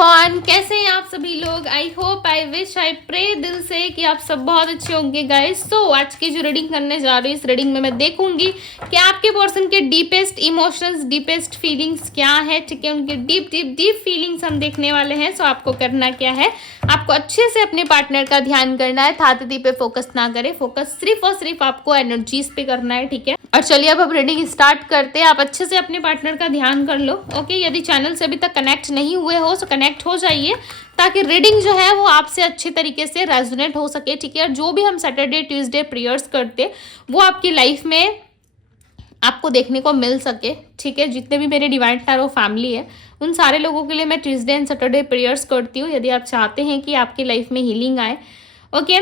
Everyone, कैसे हैं आप सभी लोग। I hope, I wish, I pray दिल से कि आप सब बहुत अच्छे होंगे गाइस। सो आज की जो रीडिंग करने जा रही हूँ, इस रीडिंग में मैं देखूंगी कि आपके पर्सन के डीपेस्ट इमोशंस, डीपेस्ट फीलिंग्स क्या है। ठीक है, उनके डीप डीप डीप फीलिंग्स हम देखने वाले हैं। सो आपको करना क्या है, आपको अच्छे से अपने पार्टनर का ध्यान करना है। थाती पे फोकस ना करें, फोकस सिर्फ और सिर्फ आपको एनर्जीज पे करना है। ठीक है, और चलिए अब रीडिंग स्टार्ट करते हैं। आप अच्छे से अपने पार्टनर का ध्यान कर लो। ओके, यदि चैनल से अभी तक कनेक्ट नहीं हुए हो तो कनेक्ट हो जाइए, ताकि रीडिंग जो है वो आपसे अच्छे तरीके से रेजोनेट हो सके। ठीक है, और जो भी हम सैटरडे ट्यूसडे प्रेयर्स करते वो आपकी लाइफ में आपको देखने को मिल सके। ठीक है, जितने भी मेरे डिवाइन टैरो फैमिली है उन सारे लोगों के लिए मैं ट्यूसडे एंड सैटरडे प्रेयर्स करती हूँ। यदि आप चाहते हैं कि आपकी लाइफ में हीलिंग आए, ओके,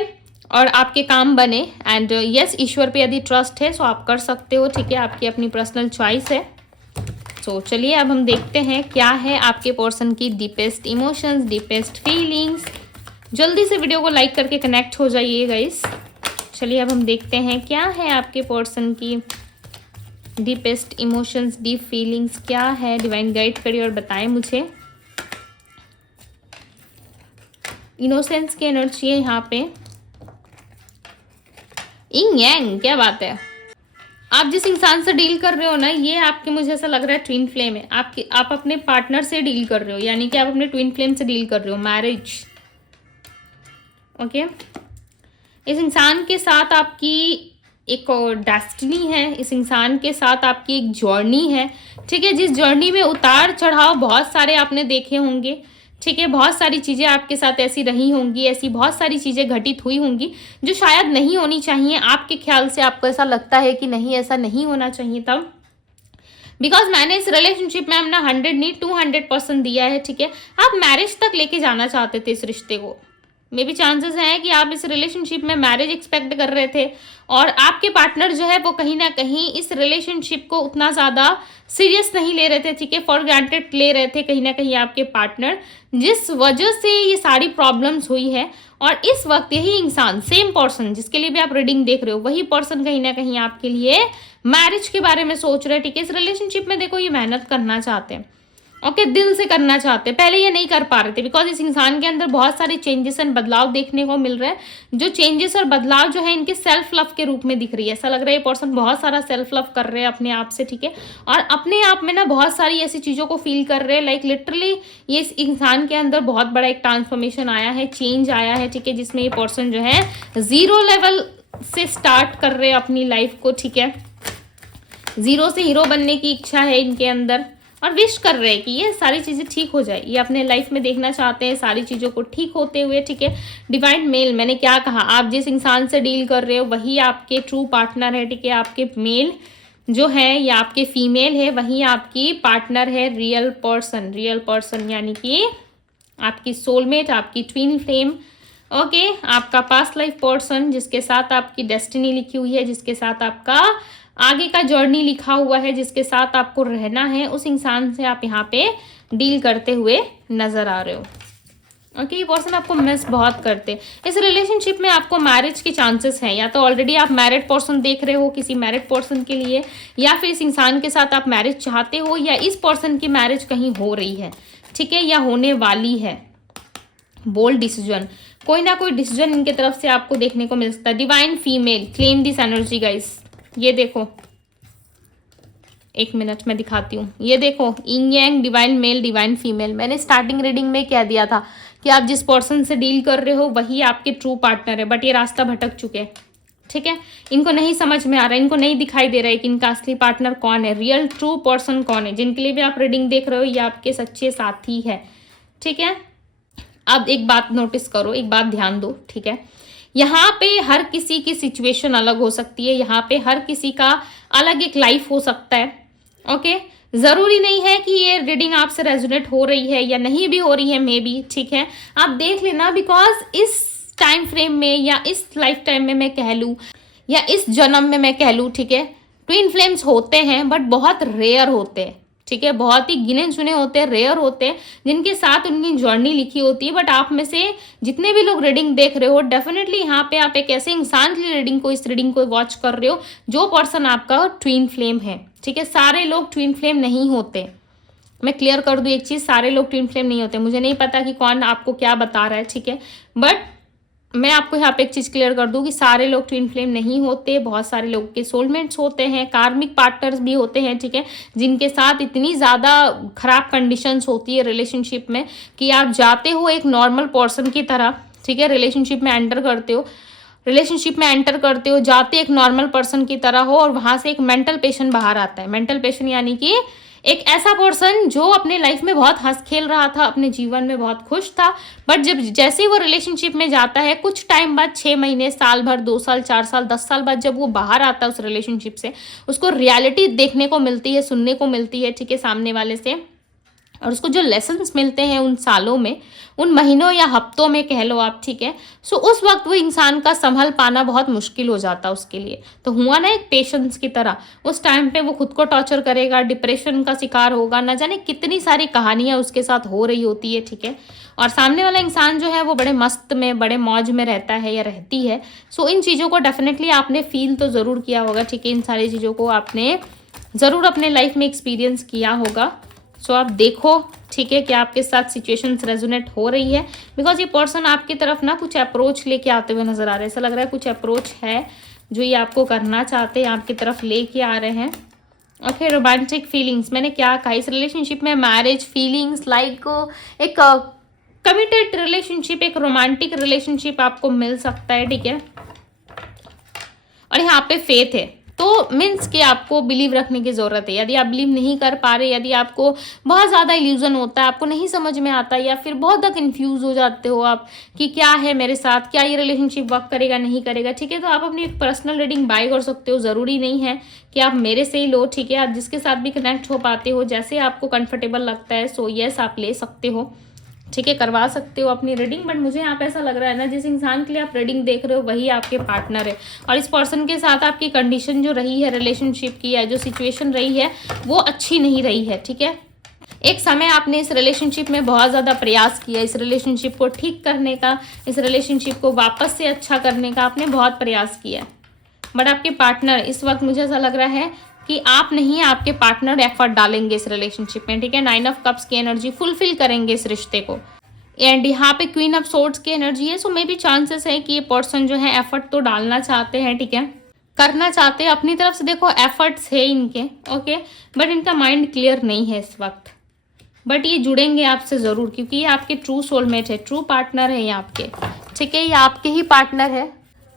और आपके काम बने, एंड यस, ईश्वर पे यदि ट्रस्ट है तो आप कर सकते हो। ठीक है, आपकी अपनी पर्सनल चॉइस है। तो चलिए अब हम देखते हैं क्या है आपके पर्सन की डीपेस्ट इमोशंस, डीपेस्ट फीलिंग्स। जल्दी से वीडियो को लाइक करके कनेक्ट हो जाइए गाइस। चलिए अब हम देखते हैं क्या है आपके पर्सन की डीपेस्ट इमोशंस, डीप फीलिंग्स क्या है। डिवाइन गाइड करिए और बताएं मुझे। इनोसेंस की एनर्जी है यहाँ पे। इंग यांग, क्या बात है। आप जिस इंसान से डील कर रहे हो ना, ये आपके, मुझे ऐसा लग रहा है ट्विन फ्लेम है। आप अपने पार्टनर से डील कर रहे हो, यानी कि आप अपने ट्विन फ्लेम से डील कर रहे हो। Marriage, okay. इस इंसान के साथ आपकी एक डेस्टिनी है, इस इंसान के साथ आपकी एक जर्नी है। ठीक है, जिस जर्नी में उतार चढ़ाव बहुत सारे आपने देखे होंगे। ठीक है, बहुत सारी चीज़ें आपके साथ ऐसी रही होंगी, ऐसी बहुत सारी चीज़ें घटित हुई होंगी जो शायद नहीं होनी चाहिए। आपके ख्याल से आपको ऐसा लगता है कि नहीं, ऐसा नहीं होना चाहिए था। बिकॉज मैंने इस रिलेशनशिप में अपना 100 नहीं 200% दिया है। ठीक है, आप मैरिज तक लेके जाना चाहते थे इस रिश्ते को। मे भी चांसेस हैं कि आप इस रिलेशनशिप में मैरिज एक्सपेक्ट कर रहे थे, और आपके पार्टनर जो है वो कहीं ना कहीं इस रिलेशनशिप को उतना ज़्यादा सीरियस नहीं ले रहे थे। ठीक है, फॉर ग्रांटेड ले रहे थे कहीं ना कहीं आपके पार्टनर, जिस वजह से ये सारी प्रॉब्लम्स हुई है। और इस वक्त यही इंसान, सेम पर्सन जिसके लिए भी आप रीडिंग देख रहे हो, वही पर्सन कहीं ना कहीं आपके लिए मैरिज के बारे में सोच रहे हैं। ठीक है, इस रिलेशनशिप में देखो ये मेहनत करना चाहते हैं, ओके, दिल से करना चाहते हैं। पहले ये नहीं कर पा रहे थे बिकॉज इस इंसान के अंदर बहुत सारे चेंजेस एंड बदलाव देखने को मिल रहे हैं। जो चेंजेस और बदलाव जो है इनके सेल्फ लव के रूप में दिख रही है। ऐसा लग रहा है ये पर्सन बहुत सारा सेल्फ लव कर रहे हैं अपने आप से। ठीक है, और अपने आप में ना बहुत सारी ऐसी चीज़ों को फील कर रहे हैं। लाइक लिटरली ये इस इंसान के अंदर बहुत बड़ा एक ट्रांसफॉर्मेशन आया है, चेंज आया है। ठीक है, जिसमें ये पर्सन जो है 0 लेवल से स्टार्ट कर रहे हैं अपनी लाइफ को। ठीक है, 0 से हीरो बनने की इच्छा है इनके अंदर, और विश कर रहे हैं कि ये सारी चीज़ें ठीक हो जाए। ये अपने लाइफ में देखना चाहते हैं सारी चीज़ों को ठीक होते हुए। ठीक है, डिवाइन मेल, मैंने क्या कहा, आप जिस इंसान से डील कर रहे हो वही आपके ट्रू पार्टनर है। ठीक है, आपके मेल जो है या आपके फीमेल है वही आपकी पार्टनर है। रियल पर्सन यानी कि आपकी सोलमेट, आपकी ट्विन फ्लेम, ओके, आपका पास्ट लाइफ पर्सन जिसके साथ आपकी डेस्टिनी लिखी हुई है, जिसके साथ आपका आगे का जर्नी लिखा हुआ है, जिसके साथ आपको रहना है, उस इंसान से आप यहाँ पे डील करते हुए नजर आ रहे हो। ओके, ये पर्सन आपको मिस बहुत करते हैं। इस रिलेशनशिप में आपको मैरिज के चांसेस हैं। या तो ऑलरेडी आप मैरिड पर्सन देख रहे हो किसी मैरिड पर्सन के लिए, या फिर इस इंसान के साथ आप मैरिज चाहते हो, या इस पर्सन की मैरिज कहीं हो रही है। ठीक है, या होने वाली है। बोल्ड डिसीजन, कोई ना कोई डिसीजन इनके तरफ से आपको देखने को मिल सकता है। Divine female, claim this energy guys. ये देखो, एक मिनट में दिखाती हूँ। ये देखो, इंग यांग, डिवाइन मेल, डिवाइन फीमेल। मैंने स्टार्टिंग रीडिंग में कह दिया था कि आप जिस पर्सन से डील कर रहे हो वही आपके ट्रू पार्टनर है, बट ये रास्ता भटक चुके हैं। ठीक है, इनको नहीं समझ में आ रहा है, इनको नहीं दिखाई दे रहा है कि इनका असली पार्टनर कौन है, रियल ट्रू पर्सन कौन है, जिनके लिए भी आप रीडिंग देख रहे हो ये आपके सच्चे साथी है। ठीक है, अब एक बात नोटिस करो, एक बात ध्यान दो। ठीक है, यहाँ पे हर किसी की सिचुएशन अलग हो सकती है, यहाँ पे हर किसी का अलग एक लाइफ हो सकता है। ओके, जरूरी नहीं है कि ये रीडिंग आपसे रेजोनेट हो रही है या नहीं भी हो रही है, मे बी। ठीक है, आप देख लेना, बिकॉज इस टाइम फ्रेम में या इस लाइफ टाइम में मैं कह लूँ, या इस जन्म में मैं कह लूँ, ठीक है, ट्विन फ्लेम्स होते हैं बट बहुत रेयर होते हैं। ठीक है, बहुत ही गिने चुने होते हैं, रेयर होते हैं जिनके साथ उनकी जर्नी लिखी होती है। बट आप में से जितने भी लोग रीडिंग देख रहे हो, डेफिनेटली यहाँ पे आप एक ऐसे इंसान की रीडिंग को, इस रीडिंग को वॉच कर रहे हो जो पर्सन आपका ट्विन फ्लेम है। ठीक है, सारे लोग ट्विन फ्लेम नहीं होते। मैं क्लियर कर दूं एक चीज़, सारे लोग ट्विन फ्लेम नहीं होते। मुझे नहीं पता कि कौन आपको क्या बता रहा है, ठीक है, बट मैं आपको यहाँ पे एक चीज़ क्लियर कर दूं कि सारे लोग ट्विन फ्लेम नहीं होते। बहुत सारे लोगों के सोलमेट्स होते हैं, कार्मिक पार्टनर्स भी होते हैं, ठीक है, जिनके साथ इतनी ज़्यादा खराब कंडीशंस होती है रिलेशनशिप में कि आप जाते हो एक नॉर्मल पर्सन की तरह, ठीक है, रिलेशनशिप में एंटर करते हो, जाते एक नॉर्मल पर्सन की तरह हो, और वहां से एक मेंटल पेशेंट बाहर आता है। मेंटल पेशेंट यानी कि एक ऐसा पर्सन जो अपने लाइफ में बहुत हंस खेल रहा था, अपने जीवन में बहुत खुश था, बट जब जैसे ही वो रिलेशनशिप में जाता है, कुछ टाइम बाद, 6 महीने, साल भर, 2 साल, 4 साल, 10 साल बाद जब वो बाहर आता है उस रिलेशनशिप से, उसको रियलिटी देखने को मिलती है, सुनने को मिलती है, ठीक है, सामने वाले से, और उसको जो लेसन्स मिलते हैं उन सालों में, उन महीनों या हफ्तों में कह लो आप, ठीक है, सो उस वक्त वो इंसान का संभल पाना बहुत मुश्किल हो जाता है उसके लिए। तो हुआ ना एक पेशेंस की तरह, उस टाइम पे वो खुद को टॉर्चर करेगा, डिप्रेशन का शिकार होगा, ना जाने कितनी सारी कहानियां उसके साथ हो रही होती है, ठीक है, और सामने वाला इंसान जो है वो बड़े मस्त में, बड़े मौज में रहता है या रहती है। सो इन चीज़ों को डेफिनेटली आपने फील तो ज़रूर किया होगा, ठीक है, इन सारी चीज़ों को आपने ज़रूर अपने लाइफ में एक्सपीरियंस किया होगा। सो आप देखो, ठीक है, कि आपके साथ सिचुएशंस रेजोनेट हो रही है, बिकॉज ये पर्सन आपकी तरफ ना कुछ अप्रोच लेके आते हुए नजर आ रहे हैं। ऐसा लग रहा है कुछ अप्रोच है जो ये आपको करना चाहते हैं, आपकी तरफ लेके आ रहे हैं। ओके, रोमांटिक फीलिंग्स, मैंने क्या कहा, इस रिलेशनशिप में मैरिज फीलिंग्स, लाइक एक कमिटेड रिलेशनशिप, एक रोमांटिक रिलेशनशिप आपको मिल सकता है, ठीक है, और यहाँ पे फेथ है, तो मीन्स कि आपको बिलीव रखने की ज़रूरत है। यदि आप बिलीव नहीं कर पा रहे, यदि आपको बहुत ज़्यादा इल्यूजन होता है, आपको नहीं समझ में आता, या फिर बहुत ज़्यादा कंफ्यूज हो जाते हो आप कि क्या है मेरे साथ, क्या ये रिलेशनशिप वर्क करेगा नहीं करेगा, ठीक है, तो आप अपनी एक पर्सनल रीडिंग बाय कर सकते हो। ज़रूरी नहीं है कि आप मेरे से ही लो, ठीक है, आप जिसके साथ भी कनेक्ट हो पाते हो, जैसे आपको कंफर्टेबल लगता है, सो यस आप ले सकते हो, ठीक है, करवा सकते हो अपनी रीडिंग। बट मुझे यहाँ पे ऐसा लग रहा है ना, जिस इंसान के लिए आप रीडिंग देख रहे हो वही आपके पार्टनर है, और इस पर्सन के साथ आपकी कंडीशन जो रही है रिलेशनशिप की, या जो सिचुएशन रही है वो अच्छी नहीं रही है, ठीक है। एक समय आपने इस रिलेशनशिप में बहुत ज़्यादा प्रयास किया, इस रिलेशनशिप को ठीक करने का, इस रिलेशनशिप को वापस से अच्छा करने का आपने बहुत प्रयास किया, बट आपके पार्टनर इस वक्त मुझे ऐसा लग रहा है कि आप नहीं, आपके पार्टनर एफर्ट डालेंगे इस रिलेशनशिप में, ठीक है। 9 ऑफ कप्स की एनर्जी फुलफिल करेंगे इस रिश्ते को, एंड यहाँ पे क्वीन ऑफ सोर्ड्स की एनर्जी है। सो मे बी चांसेस है कि ये पर्सन जो है एफर्ट तो डालना चाहते हैं, ठीक है, करना चाहते हैं अपनी तरफ से, देखो एफर्ट्स है इनके, ओके, बट इनका माइंड क्लियर नहीं है इस वक्त, बट ये जुड़ेंगे आपसे ज़रूर, क्योंकि ये आपके ट्रू सोलमेट है, ट्रू पार्टनर है ये आपके, ठीक है, ये आपके ही पार्टनर है।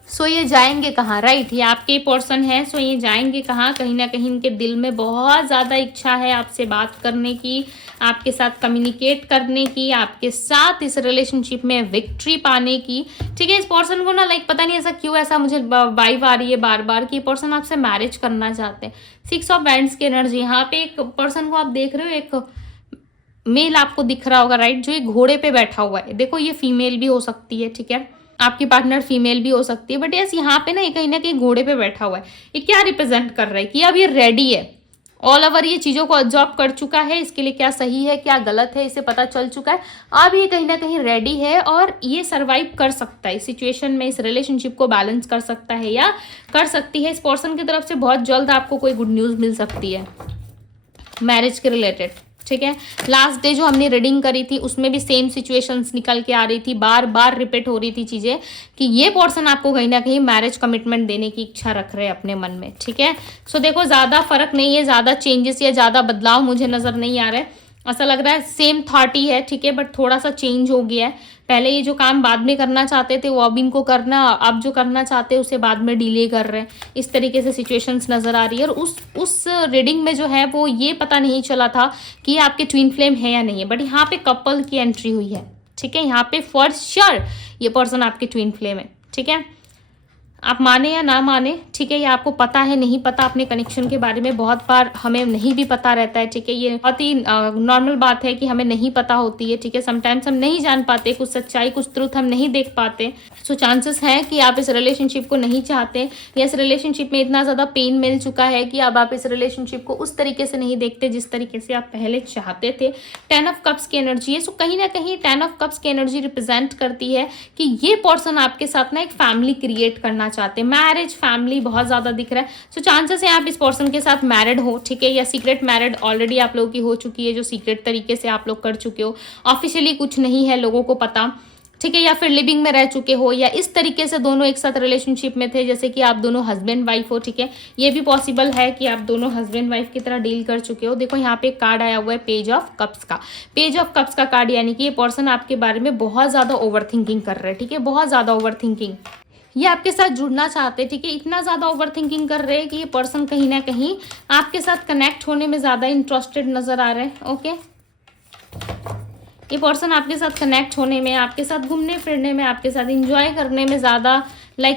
सो ये जाएंगे कहाँ, राइट, ये आपके पर्सन है, सो ये जाएंगे कहाँ, कहीं ना कहीं इनके दिल में बहुत ज़्यादा इच्छा है आपसे बात करने की, आपके साथ कम्युनिकेट करने की, आपके साथ इस रिलेशनशिप में विक्ट्री पाने की, ठीक है। इस पर्सन को ना, लाइक पता नहीं ऐसा क्यों, ऐसा मुझे वाइब आ रही है बार बार कि ये पर्सन आपसे मैरिज करना चाहते हैं। 6 ऑफ वैंड्स की एनर्जी, यहाँ पे एक पर्सन को आप देख रहे हो, एक मेल आपको दिख रहा होगा, राइट, जो एक घोड़े पे बैठा हुआ है। देखो ये फीमेल भी हो सकती है, ठीक है, आपकी पार्टनर फीमेल भी हो सकती है, बट यस यहाँ पे ना कहीं घोड़े पे बैठा हुआ है। ये क्या रिप्रेजेंट कर रहा है कि अब ये रेडी है, ऑल ओवर ये चीज़ों को ऑब्जॉर्व कर चुका है, इसके लिए क्या सही है क्या गलत है इसे पता चल चुका है, अब ये कहीं ना कहीं रेडी है, और ये सर्वाइव कर सकता है इस सिचुएशन में, इस रिलेशनशिप को बैलेंस कर सकता है या कर सकती है। इस पर्सन की तरफ से बहुत जल्द आपको कोई गुड न्यूज़ मिल सकती है मैरिज के रिलेटेड, ठीक है। लास्ट डे जो हमने रीडिंग करी थी उसमें भी सेम सिचुएशंस निकल के आ रही थी, बार बार रिपीट हो रही थी चीज़ें कि ये पर्सन आपको कहीं ना कहीं मैरिज कमिटमेंट देने की इच्छा रख रहे हैं अपने मन में, ठीक है। सो देखो ज़्यादा फर्क नहीं है, ज़्यादा चेंजेस या ज़्यादा बदलाव मुझे नज़र नहीं आ रहा है, ऐसा लग रहा है सेम थॉट ही है, ठीक है, बट थोड़ा सा चेंज हो गया है। पहले ये जो काम बाद में करना चाहते थे वो अब इनको करना, अब जो करना चाहते हैं उसे बाद में डिले कर रहे हैं, इस तरीके से सिचुएशंस नज़र आ रही है। और उस रीडिंग में जो है वो ये पता नहीं चला था कि आपके ट्विन फ्लेम है या नहीं है, बट यहाँ पे कपल की एंट्री हुई है, ठीक है, यहाँ पे फॉर श्योर ये पर्सन आपके ट्विन फ्लेम है, ठीक है, आप माने या ना माने, ठीक है, ये आपको पता है नहीं पता, अपने कनेक्शन के बारे में बहुत बार हमें नहीं भी पता रहता है, ठीक है, ये बहुत ही नॉर्मल बात है कि हमें नहीं पता होती है, ठीक है, समटाइम्स हम नहीं जान पाते, कुछ सच्चाई कुछ ट्रूथ हम नहीं देख पाते। सो चांसेस है कि आप इस रिलेशनशिप को नहीं चाहते, या इस रिलेशनशिप में इतना ज़्यादा पेन मिल चुका है कि अब आप इस रिलेशनशिप को उस तरीके से नहीं देखते जिस तरीके से आप पहले चाहते थे। 10 ऑफ कप्स की एनर्जी है, सो कहीं ना कहीं 10 ऑफ कप्स की एनर्जी रिप्रेजेंट करती है कि ये पर्सन आपके साथ ना एक फैमिली क्रिएट करना चाहते हैं। मैरिज, फैमिली बहुत ज़्यादा दिख रहा है। सो चांसेस है आप इस पर्सन के साथ मैरिड हो, ठीक है, या सीक्रेट मैरिड ऑलरेडी आप लोगों की हो चुकी है, जो सीक्रेट तरीके से आप लोग कर चुके हो, ऑफिशियली कुछ नहीं है लोगों को पता, ठीक है, या फिर लिविंग में रह चुके हो, या इस तरीके से दोनों एक साथ रिलेशनशिप में थे, जैसे कि आप दोनों हस्बैंड वाइफ हो, ठीक है, ये भी पॉसिबल है कि आप दोनों हस्बैंड वाइफ की तरह डील कर चुके हो। देखो यहाँ पे एक कार्ड आया हुआ है पेज ऑफ कप्स का। पेज ऑफ कप्स का कार्ड यानी कि ये पर्सन आपके बारे में बहुत ज़्यादा ओवर थिंकिंग कर रहे हैं, ठीक है, बहुत ज़्यादा ओवर थिंकिंग, ये आपके साथ जुड़ना चाहते हैं, ठीक है, इतना ज़्यादा ओवर थिंकिंग कर रहे हैं कि ये पर्सन कहीं ना कहीं आपके साथ कनेक्ट होने में ज़्यादा इंटरेस्टेड नज़र आ रहे हैं। ओके, ये पर्सन आपके साथ कनेक्ट होने में, आपके साथ घूमने फिरने में, आपके साथ एंजॉय करने में ज़्यादा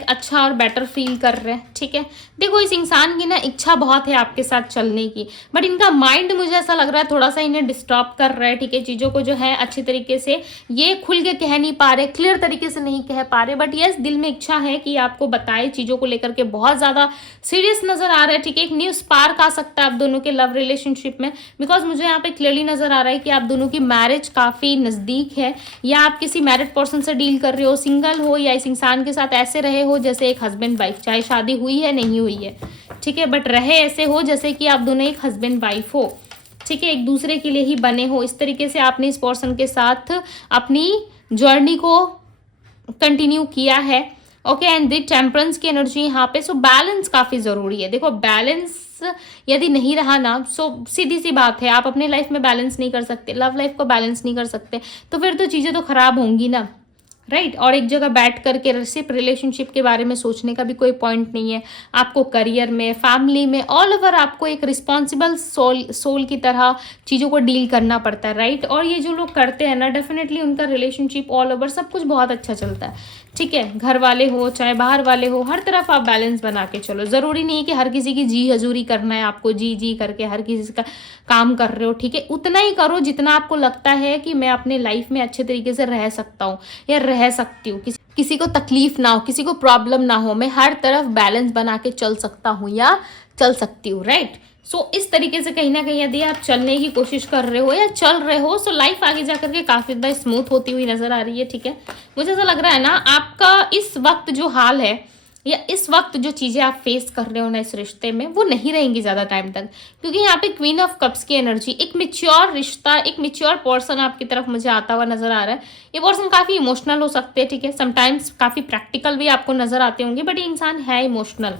अच्छा और बेटर फील कर रहे हैं, ठीक है। देखो इस इंसान की ना इच्छा बहुत है आपके साथ चलने की, बट इनका माइंड मुझे ऐसा लग रहा है थोड़ा सा इन्हें डिस्टर्ब कर रहा है, ठीक है, चीज़ों को जो है अच्छी तरीके से ये खुल के कह नहीं पा रहे, क्लियर तरीके से नहीं कह पा रहे, बट यस दिल में इच्छा है कि आपको बताए, चीज़ों को लेकर के बहुत ज़्यादा सीरियस नज़र आ रहा है, ठीक है। एक न्यू स्पार्क आ सकता है आप दोनों के लव रिलेशनशिप में, बिकॉज मुझे यहाँ पे क्लियरली नज़र आ रहा है कि आप दोनों की मैरिज काफ़ी नज़दीक है, या आप किसी मैरिड पर्सन से डील कर रहे हो, सिंगल हो, या इस इंसान के साथ ऐसे रहे हो जैसे एक हस्बैंड वाइफ, चाहे शादी हुई है नहीं हुई है, ठीक है, बट रहे ऐसे हो जैसे कि आप दोनों एक हस्बैंड वाइफ हो, ठीक है, एक दूसरे के लिए ही बने हो। इस तरीके से आपने इस पर्सन के साथ अपनी जर्नी को कंटिन्यू किया है। ओके, एंड द टेम्परेंस की एनर्जी यहाँ पे, सो बैलेंस काफ़ी ज़रूरी है। देखो बैलेंस यदि नहीं रहा ना, सो सीधी सी बात है, आप अपने लाइफ में बैलेंस नहीं कर सकते, लव लाइफ को बैलेंस नहीं कर सकते, तो फिर तो चीज़ें तो ख़राब होंगी ना, राइट। और एक जगह बैठ करके सिर्फ रिलेशनशिप के बारे में सोचने का भी कोई पॉइंट नहीं है। आपको करियर में, फैमिली में, ऑल ओवर आपको एक रिस्पॉन्सिबल सोल की तरह चीज़ों को डील करना पड़ता है, राइट। और ये जो लोग करते हैं ना, डेफिनेटली उनका रिलेशनशिप ऑल ओवर सब कुछ बहुत अच्छा चलता है, ठीक है, घर वाले हो चाहे बाहर वाले हो, हर तरफ आप बैलेंस बना के चलो। ज़रूरी नहीं है कि हर किसी की जी हजूरी करना है, आपको जी जी करके हर किसी का काम कर रहे हो, ठीक है, उतना ही करो जितना आपको लगता है कि मैं अपने लाइफ में अच्छे तरीके से रह सकता हूँ या रह सकती हूँ, किसी को तकलीफ ना हो, किसी को प्रॉब्लम ना हो, मैं हर तरफ बैलेंस बना के चल सकता हूँ या चल सकती हूँ, राइट। सो इस तरीके से कहीं ना कहीं यदि आप चलने की कोशिश कर रहे हो या चल रहे हो, सो लाइफ आगे जाकर के काफ़ी ज़्यादा स्मूथ होती हुई नज़र आ रही है, ठीक है। मुझे ऐसा लग रहा है ना, आपका इस वक्त जो हाल है या इस वक्त जो चीज़ें आप फेस कर रहे हो ना इस रिश्ते में, वो नहीं रहेंगी ज़्यादा टाइम तक, क्योंकि यहाँ पे क्वीन ऑफ कप्स की एनर्जी, एक मेच्योर रिश्ता, एक मेच्योर पर्सन आपकी तरफ मुझे आता हुआ नजर आ रहा है। ये पर्सन काफ़ी इमोशनल हो सकते हैं, ठीक है, समटाइम्स काफ़ी प्रैक्टिकल भी आपको नजर आते होंगे, बट ये इंसान है इमोशनल,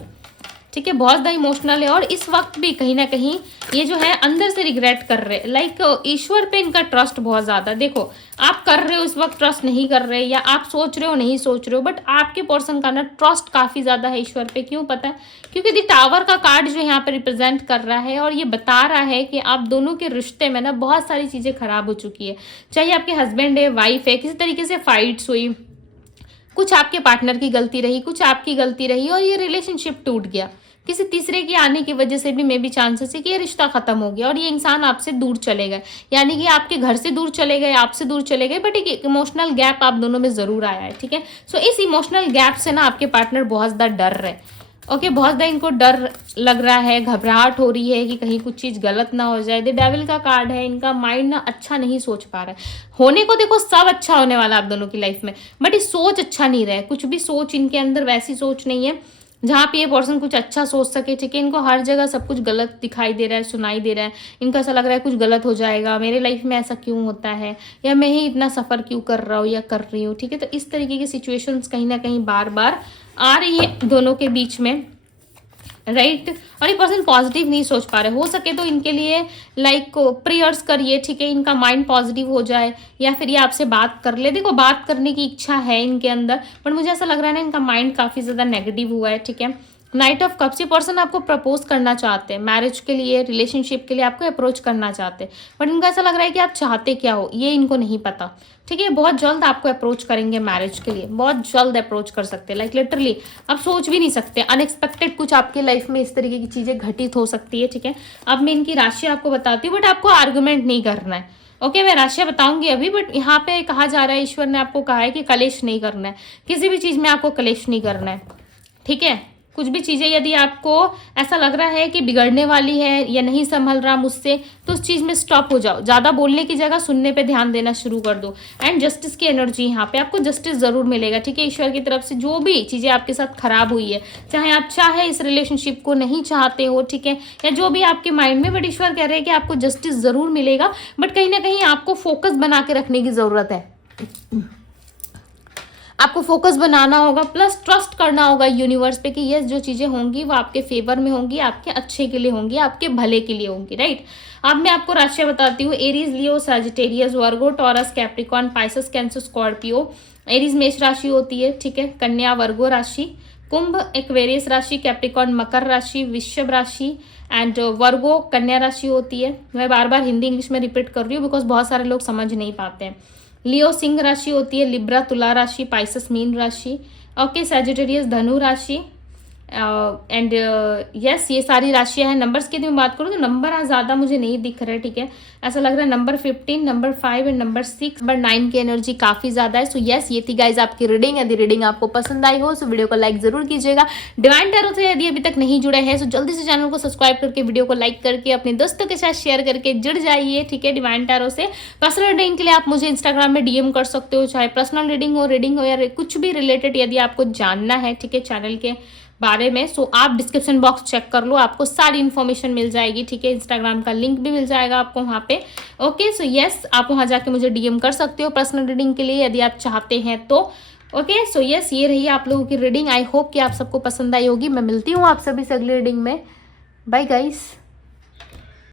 ठीक है, बहुत ज़्यादा इमोशनल है। और इस वक्त भी कहीं ना कहीं ये जो है अंदर से रिग्रेट कर रहे हैं, लाइक ईश्वर पे इनका ट्रस्ट बहुत ज़्यादा, देखो आप कर रहे हो इस वक्त ट्रस्ट नहीं कर रहे, या आप सोच रहे हो नहीं सोच रहे हो, बट आपके पर्सन का ना ट्रस्ट काफ़ी ज़्यादा है ईश्वर पे। क्यों पता है? क्योंकि द टावर का कार्ड जो यहाँ पे रिप्रेजेंट कर रहा है, और ये बता रहा है कि आप दोनों के रिश्ते में ना बहुत सारी चीज़ें खराब हो चुकी है, चाहे आपके हस्बैंड है, वाइफ है, किसी तरीके से फाइट्स हुई, कुछ आपके पार्टनर की गलती रही, कुछ आपकी गलती रही, और ये रिलेशनशिप टूट गया। किसी तीसरे के आने की वजह से भी मे बी चांसेस है कि ये रिश्ता खत्म हो गया और ये इंसान आपसे दूर चले गए, यानी कि आपके घर से दूर चले गए, आपसे दूर चले गए, बट एक इमोशनल गैप आप दोनों में ज़रूर आया है, ठीक है। सो इस इमोशनल गैप से ना आपके पार्टनर बहुत ज़्यादा डर रहे, ओके, बहुत ज़्यादा इनको डर लग रहा है, घबराहट हो रही है कि कहीं कुछ चीज़ गलत ना हो जाए। द डेविल का कार्ड है, इनका माइंड ना अच्छा नहीं सोच पा रहा है। होने को देखो सब अच्छा होने वाला आप दोनों की लाइफ में, बट ये सोच अच्छा नहीं रहा है, कुछ भी सोच इनके अंदर वैसी सोच नहीं है जहाँ पे ये पर्सन कुछ अच्छा सोच सके, ठीक है। इनको हर जगह सब कुछ गलत दिखाई दे रहा है, सुनाई दे रहा है, इनको ऐसा लग रहा है कुछ गलत हो जाएगा, मेरे लाइफ में ऐसा क्यों होता है, या मैं ही इतना सफ़र क्यों कर रहा हूँ या कर रही हूँ, ठीक है। तो इस तरीके की सिचुएशंस कहीं ना कहीं बार बार आ रही है दोनों के बीच में, राइट। और ये पर्सन पॉजिटिव नहीं सोच पा रहे, हो सके तो इनके लिए लाइक प्रेयर्स करिए, ठीक है, इनका माइंड पॉजिटिव हो जाए, या फिर ये आपसे बात कर ले। देखो बात करने की इच्छा है इनके अंदर, पर मुझे ऐसा लग रहा है ना इनका माइंड काफ़ी ज़्यादा नेगेटिव हुआ है, ठीक है। नाइट ऑफ कप्स, ये पर्सन आपको प्रपोज करना चाहते हैं, मैरिज के लिए, रिलेशनशिप के लिए आपको अप्रोच करना चाहते हैं, बट इनको ऐसा लग रहा है कि आप चाहते क्या हो ये इनको नहीं पता, ठीक है। बहुत जल्द आपको अप्रोच करेंगे मैरिज के लिए, बहुत जल्द अप्रोच कर सकते हैं, लाइक लिटरली आप सोच भी नहीं सकते, अनएक्सपेक्टेड कुछ आपके लाइफ में इस तरीके की चीज़ें घटित हो सकती है, ठीक है। अब मैं इनकी राशि आपको बताती हूँ, बट आपको आर्गूमेंट नहीं करना है, ओके। मैं राशियाँ बताऊंगी अभी, बट यहाँ पे कहा जा रहा है, ईश्वर ने आपको कहा है कि कलेश नहीं करना है, किसी भी चीज़ में आपको कलेश नहीं करना है, ठीक है। कुछ भी चीज़ें यदि आपको ऐसा लग रहा है कि बिगड़ने वाली है या नहीं संभल रहा मुझसे, तो उस चीज़ में स्टॉप हो जाओ। ज़्यादा बोलने की जगह सुनने पे ध्यान देना शुरू कर दो। एंड जस्टिस की एनर्जी यहाँ पे, आपको जस्टिस ज़रूर मिलेगा, ठीक है। ईश्वर की तरफ से जो भी चीज़ें आपके साथ खराब हुई है, चाहे आप चाहे इस रिलेशनशिप को नहीं चाहते हो, ठीक है, या जो भी आपके माइंड में, बट ईश्वर कह रहे हैं कि आपको जस्टिस ज़रूर मिलेगा। बट कहीं ना कहीं आपको फोकस बना के रखने की ज़रूरत है। आपको फोकस बनाना होगा, प्लस ट्रस्ट करना होगा यूनिवर्स पे कि यस जो चीज़ें होंगी वो आपके फेवर में होंगी, आपके अच्छे के लिए होंगी, आपके भले के लिए होंगी, राइट। अब मैं आपको राशियां बताती हूँ। Aries, Leo, Sagittarius, Virgo, Taurus, Capricorn, Pisces, Cancer, Scorpio. Aries मेष राशि होती है, ठीक है। कन्या वर्गो राशि, कुंभ एक्वेरियस राशि, कैप्रिकॉन मकर राशि, वृषभ राशि, एंड वर्गो कन्या राशि होती है। मैं बार बार हिंदी इंग्लिश में रिपीट कर रही हूँ बिकॉज बहुत सारे लोग समझ नहीं पाते हैं। लियो सिंह राशि होती है, लिब्रा तुला राशि, पाइसेस मीन राशि, ओके। सजिटेरियस धनु राशि, एंड यस ये सारी राशियां हैं। नंबर्स की मैं बात करूँ तो नंबर ज़्यादा मुझे नहीं दिख रहा है, ठीक है। ऐसा लग रहा है number 15, number 5 and number 6, number 9 की एनर्जी काफ़ी ज़्यादा है। सो यस ये थी गाइज आपकी रीडिंग। यदि रीडिंग आपको पसंद आई हो सो वीडियो को लाइक ज़रूर कीजिएगा। डिवाइन टैरो से यदि अभी तक नहीं जुड़े हैं सो जल्दी से चैनल को सब्सक्राइब करके वीडियो को लाइक करके अपने दोस्तों के साथ शेयर करके जुड़ जाइए, ठीक है। डिवाइन टैरो से पर्सनल रीडिंग के लिए आप मुझे इंस्टाग्राम में DM कर सकते हो, चाहे पर्सनल रीडिंग हो या कुछ भी रिलेटेड यदि आपको जानना है, ठीक है, चैनल के बारे में। सो आप डिस्क्रिप्शन बॉक्स चेक कर लो, आपको सारी इन्फॉर्मेशन मिल जाएगी, ठीक है। इंस्टाग्राम का लिंक भी मिल जाएगा आपको वहाँ पे, ओके। सो यस आप वहाँ जाके मुझे DM कर सकते हो पर्सनल रीडिंग के लिए यदि आप चाहते हैं तो, ओके। सो यस ये रही आप लोगों की रीडिंग। आई होप कि आप सबको पसंद आई होगी। मैं मिलती हूँ आप सभी से अगली रीडिंग में। Bye guys.